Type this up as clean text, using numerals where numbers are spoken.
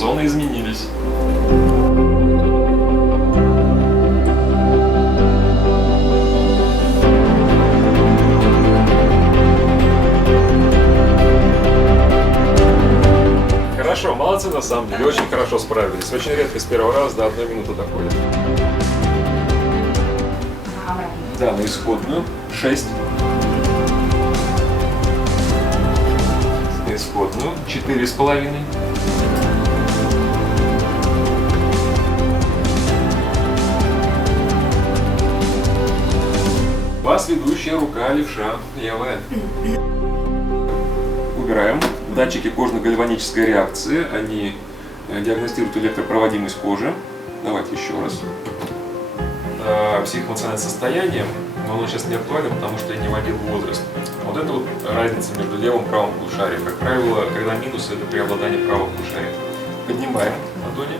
Зоны изменились. Хорошо, молодцы на самом деле, очень хорошо справились. Очень редко с первого раза до 1 минуты доходит. Да, на исходную 6. На исходную 4,5. Вас ведущая рука левша, левая. Убираем. Датчики кожно-гальванической реакции, они диагностируют электропроводимость кожи. Давайте еще раз. Психоэмоциональное состояние, но оно сейчас не актуально, потому что я не вводил возраст. Вот это вот разница между левым и правым полушарием. Как правило, когда минус, это преобладание правого полушария. Поднимаем ладони.